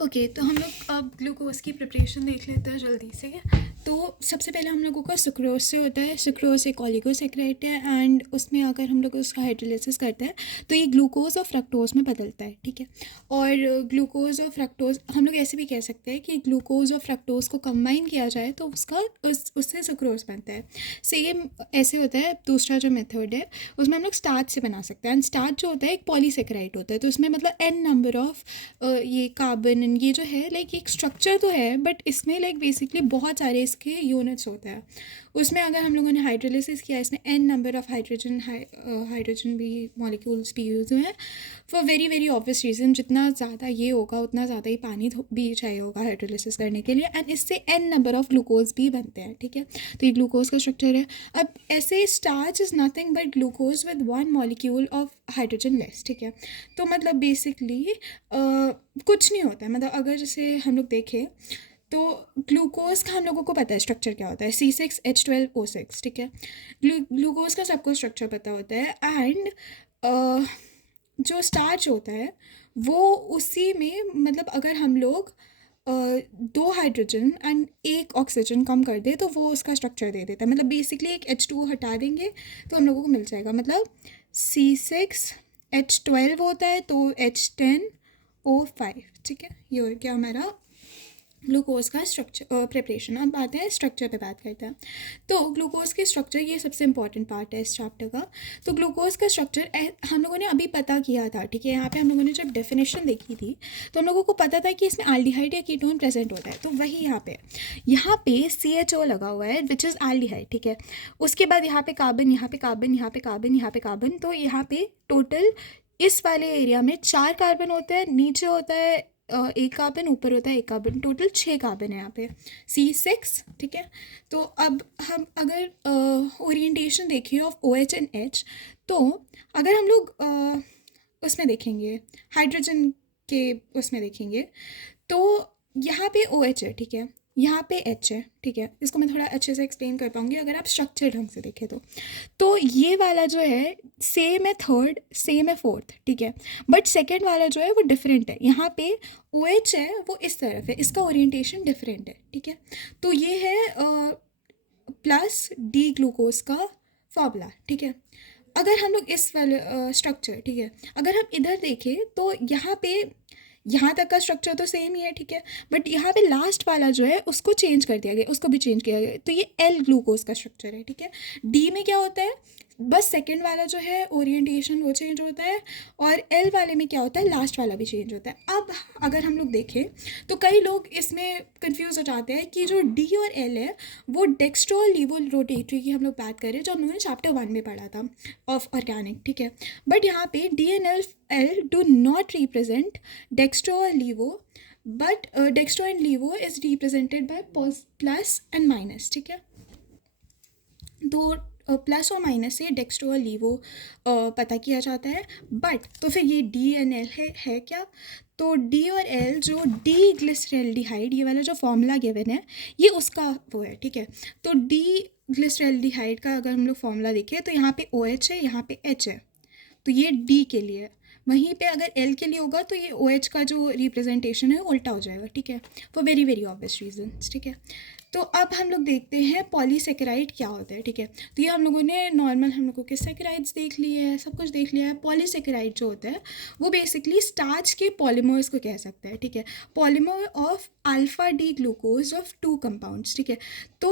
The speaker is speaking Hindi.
ओके, तो हम लोग अब ग्लूकोज की प्रिपरेशन देख लेते हैं जल्दी से। तो सबसे पहले हम लोगों का सुक्रोज से होता है। सुक्रोज एक ऑलिगोसैकेराइड है एंड उसमें अगर हम लोग उसका हाइड्रोलिसिस करते हैं तो ये ग्लूकोज और फ्रक्टोज में बदलता है, ठीक है। और ग्लूकोज और फ्रक्टोज हम लोग ऐसे भी कह सकते हैं कि ग्लूकोज और फ्रक्टोज को कंबाइन किया जाए तो उससे सुक्रोज बनता है। सेम ऐसे होता है दूसरा जो मेथड है, उसमें हम लोग स्टार्च से बना सकते हैं। एंड स्टार्च जो होता है एक पॉलीसेकेराइड होता है, तो उसमें मतलब एन नंबर ऑफ ये कार्बन ये जो है लाइक एक स्ट्रक्चर तो है बट इसमें लाइक बेसिकली बहुत सारे इसके यूनिट्स होते हैं। उसमें अगर हम लोगों ने हाइड्रोलिसिस किया, इसमें एन नंबर ऑफ हाइड्रोजन भी मॉलिक्यूल्स भी यूज़ हुए हैं for very very obvious reason. जितना ज़्यादा ये होगा उतना ज़्यादा ही पानी भी चाहिए होगा हाइड्रोलिसिस करने के लिए, एंड इससे एन नंबर ऑफ ग्लूकोज भी बनते हैं, ठीक है। तो ये ग्लूकोज का स्ट्रक्चर है। अब ऐसे starch is nothing but glucose with one molecule of hydrogen less, ठीक है। तो मतलब बेसिकली कुछ नहीं होता है। मतलब अगर जैसे हम लोग देखें तो ग्लूकोज का हम लोगों को पता है स्ट्रक्चर क्या होता है, C6H12O6, ठीक है। ग्लूकोज का सबको स्ट्रक्चर पता होता है। एंड जो स्टार्च होता है वो उसी में मतलब अगर हम लोग दो हाइड्रोजन एंड एक ऑक्सीजन कम कर दे तो वो उसका स्ट्रक्चर दे देता है। मतलब बेसिकली एक H2 हटा देंगे तो हम लोगों को मिल जाएगा। मतलब C6H12 होता है तो H10O5, ठीक है। ये हो गया हमारा ग्लूकोज का स्ट्रक्चर प्रिपरेशन। अब आते हैं स्ट्रक्चर पे बात करते हैं। तो ग्लूकोज के स्ट्रक्चर ये सबसे इंपॉर्टेंट पार्ट है इस चैप्टर का। तो ग्लूकोज का स्ट्रक्चर हम लोगों ने अभी पता किया था, ठीक है। यहाँ पे हम लोगों ने जब डेफिनेशन देखी थी तो हम लोगों को पता था कि इसमें एल्डिहाइड या कीटोन प्रेजेंट होता है। तो वही यहाँ पे CHO लगा हुआ है विच इज़ एल्डिहाइड, ठीक है। उसके बाद यहाँ पे कार्बन, यहाँ पे कार्बन, यहाँ पे कार्बन, यहाँ पे कार्बन। तो यहाँ पे टोटल इस वाले एरिया में 4 कार्बन होते हैं, नीचे होता है एक कार्बन, ऊपर होता है एक कार्बन। टोटल 6 कार्बन है यहाँ पे, C6, ठीक है। तो अब हम अगर ओरिएंटेशन देखें ऑफ OH एंड H, तो अगर हम लोग उसमें देखेंगे हाइड्रोजन के उसमें देखेंगे तो यहाँ पे OH है, ठीक है। यहाँ पे H है, ठीक है। इसको मैं थोड़ा अच्छे से एक्सप्लेन कर पाऊँगी अगर आप स्ट्रक्चर ढंग से देखें तो ये वाला जो है सेम है थर्ड, सेम है फोर्थ, ठीक है। बट सेकेंड वाला जो है वो डिफरेंट है। यहाँ पे OH है वो इस तरफ है, इसका ओरिएंटेशन डिफरेंट है, ठीक है। तो ये है प्लस डी ग्लूकोज का फॉर्मूला, ठीक है। अगर हम लोग इस वाले स्ट्रक्चर, ठीक है, अगर हम इधर देखें तो यहाँ पे यहाँ तक का स्ट्रक्चर तो सेम ही है, ठीक है। बट यहाँ पे लास्ट वाला जो है उसको चेंज कर दिया गया, उसको भी चेंज किया गया। तो ये एल ग्लूकोज का स्ट्रक्चर है, ठीक है। डी में क्या होता है, बस सेकंड वाला जो है ओरिएंटेशन वो चेंज होता है, और एल वाले में क्या होता है, लास्ट वाला भी चेंज होता है। अब अगर हम लोग देखें तो कई लोग इसमें कंफ्यूज हो जाते हैं कि जो डी और एल है वो डेक्स्ट्रो लीवो रोटेटरी की हम लोग बात करें, जो हम लोगों ने चैप्टर 1 में पढ़ा था ऑफ ऑर्गेनिक, ठीक है। बट यहाँ पे D and L do not represent dextro और laevo, but dextro and laevo is represented by plus and minus, ठीक है। दो प्लस और माइनस से डेक्स्ट्रो और लीवो पता किया जाता है। बट तो फिर ये डी एंड एल है क्या, तो डी और एल जो डी ग्लिसरैल्डिहाइड ये वाला जो फॉर्मूला गिवन है ये उसका वो है, ठीक है। तो डी ग्लिसरैल्डिहाइड का अगर हम लोग फॉर्मूला देखें तो यहाँ पे OH है, यहाँ पे H है, तो ये डी के लिए है। वहीं पे अगर एल के लिए होगा तो ये OH का जो रिप्रेजेंटेशन है उल्टा हो जाएगा, ठीक है, for very very obvious reasons, ठीक है। तो अब हम लोग देखते हैं पॉलीसेकेराइड क्या होता है, ठीक है। तो ये हम लोगों ने नॉर्मल हम लोगों के सेकेराइड्स देख लिए हैं, सब कुछ देख लिया है। पॉलीसेकेराइड जो होता है वो बेसिकली स्टार्च के पॉलीमर्स को कह सकते हैं, ठीक है। Polymer of alpha D glucose of 2 compounds, ठीक है। तो